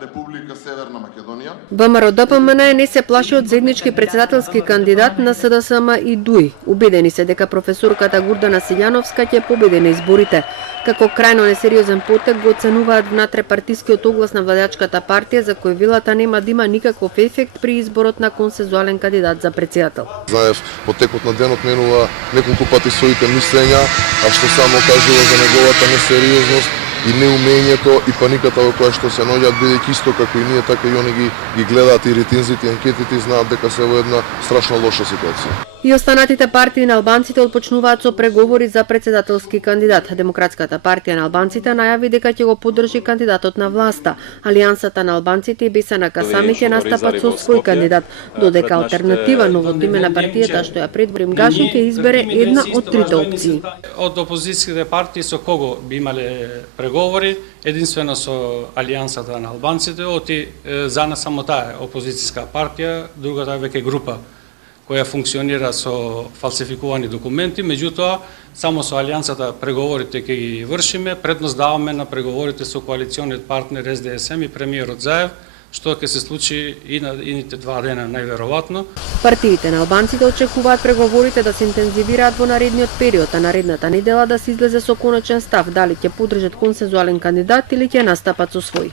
Република Северна Македонија. ВМРО-ДПМН не се плаши од заеднички председателски кандидат на СДСМ и ДУИ. Убедени се дека професорката Гурдана Силјановска ќе победи на изборите. Како крајно несериозен потек го оценуваат внатрепартискиот оглас на владеачката партија, за кој вилата нема да има никаков ефект при изборот на консензуален кандидат за председател. Знаев, по текот на денот менува неколку пати своите мислења, а што само кажува за неговата несериозност и неумењето и паниката во која што се наоѓаат, бидејќи исто како и ние, така и они ги гледаат и рейтинзите и анкетите и знаат дека се во една страшно лоша ситуација. И останатите партии на албанците отпочнуваат со преговори за председателски кандидат. Демократската партија на албанците најави дека ќе го поддржи кандидатот на власта. Алијансата на албанците и БСНК сами ќе настапат со свој кандидат, додека алтернатива, новото име на партијата што ја предборим Гаши, ќе избере една од трите опции. Од опозицијските партии со кого би имале преговори, единствено со Алијансата на албанците, оти за нас само таа е опозицијска партија, другата е веќе група која функционира со фалсификувани документи, меѓутоа само со Алијансата преговорите ќе ги вршиме, предност даваме на преговорите со коалициониот партнер СДСМ и премиерот Заев, што ќе се случи и на ините 2 дена најверојатно. Партиите на албанците очекуваат преговорите да се интензивираат во наредниот период, а наредната недела да се излезе со конечен став дали ќе поддржат консензуален кандидат или ќе настапат со свој.